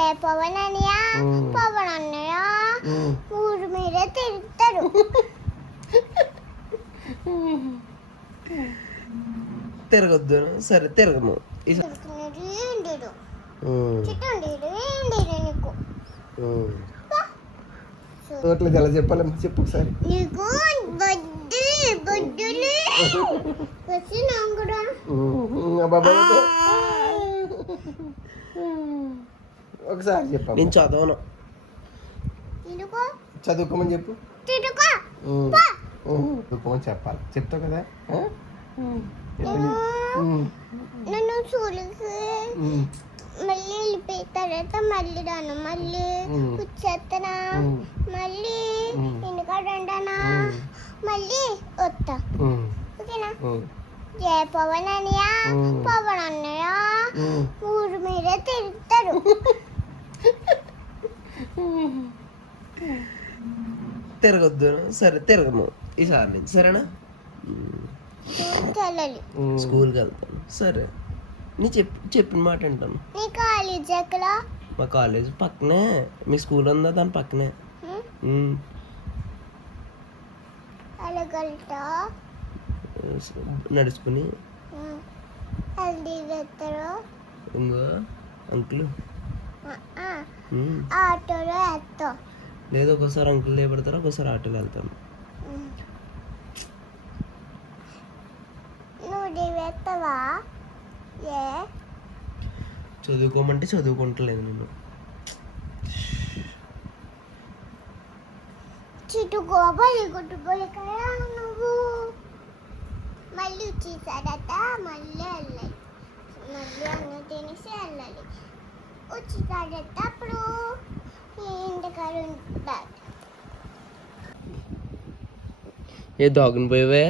ఏ పవన్ అన్నయ్య పవన్ అన్నయ్య ఊరు మీద తిరుగుతారు. తిరగొద్దు. సరే తిరగము. అట్లా ఎలా చెప్పాలి చెప్పు ఒకసారి. నీకు ఒకసారి చెప్పు. నేను చదవను. చదువుకోమని చెప్పు. చదువుకోమని చెప్పాలి. చెప్తావు కదా. నన్ను స్కూల్కి మళ్ళీ వెళ్ళిపోయిన తర్వాత మళ్ళీ రాను, మళ్ళీ కూర్చేస్తానా, మళ్ళీ ఇంటికాడ ఉంటానా, మళ్ళీ వస్తా. ఓకేనా? జయ పవన్ అన్నయ్య పవన్ అన్నయ్య ఊరు మీద తిరుగుతారు. తిరగొద్దు. సరే తిరగము ఈసారి నుంచి. సరేనా? స్కూల్కి వెళ్తాను. సరే నీ చెప్పిన మాట వింటాను. నీ కాలేజ్ ఎక్కడ? మా కాలేజ్ పక్కనే. మీ స్కూల్ ఉందా దాని పక్కనే. నడుచుకుని ఇంకో అంకుల్ ఆటోలో వేస్తాం. లేదు ఒకసారి అంకుల్ లేపడతారు, ఒకసారి ఆటోలో వెళ్తాను. నువ్వు వేస్తావా? ఏ చదువుకోమంటే చదువుకుంటలేదు నేను. చిట్టుకోవాలి కొట్టుకోవాలి కదా నువ్వు. మళ్ళీ వచ్చేసాడట, మళ్ళీ వెళ్ళాలి, మళ్ళీ అన్న తినేసి వెళ్ళాలి. వచ్చేసాడట అప్పుడు ఇంటికాడ ఉంటాడు. ఏ దాగుని పోయావే?